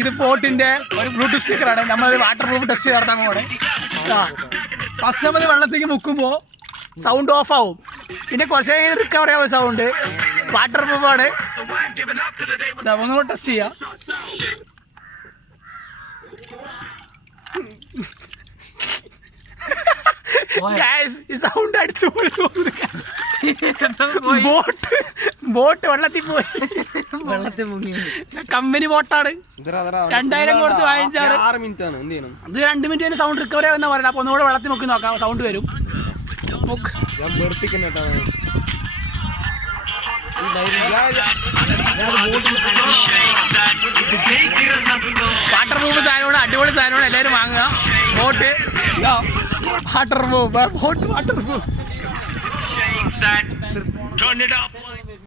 ഇത് പോട്ടിന്റെ ഒരു ബ്ലൂടൂത്ത് സ്പീക്കറാണ്. നമ്മൾ വാട്ടർ പ്രൂഫ് ടെസ്റ്റ് നടത്താൻ പോകണേ. ഫസ്റ്റ് നമ്മൾ വെള്ളത്തേക്ക് മുക്കുമ്പോൾ സൗണ്ട് ഓഫ് ആവും, പിന്നെ കുറച്ച് കഴിഞ്ഞ് റിക്കവർ ആവും സൗണ്ട്. വാട്ടർ പ്രൂഫാണ്. ഒന്നുകൂടെ ടെസ്റ്റ് ചെയ്യാം. ഈ സൗണ്ട് അടിച്ചു ബോട്ട് വെള്ളത്തിൽ പോയി. കമ്പനി ബോട്ടാണ്, 2000 കൊടുത്ത് വാങ്ങിച്ചാണ്. ഇത് 2 മിനിറ്റ് സൗണ്ട് റിക്കവർ ആവുന്ന പറയണം. അപ്പൊ ഒന്നുകൂടെ വെള്ളത്തിൽ നോക്കി നോക്കാം, സൗണ്ട് വരും. വാട്ടർ പ്രൂഫ് സാധനമാണ്, അടിപൊളി സാധനമാണ്. എല്ലാവരും വാങ്ങുക. Boat water proof.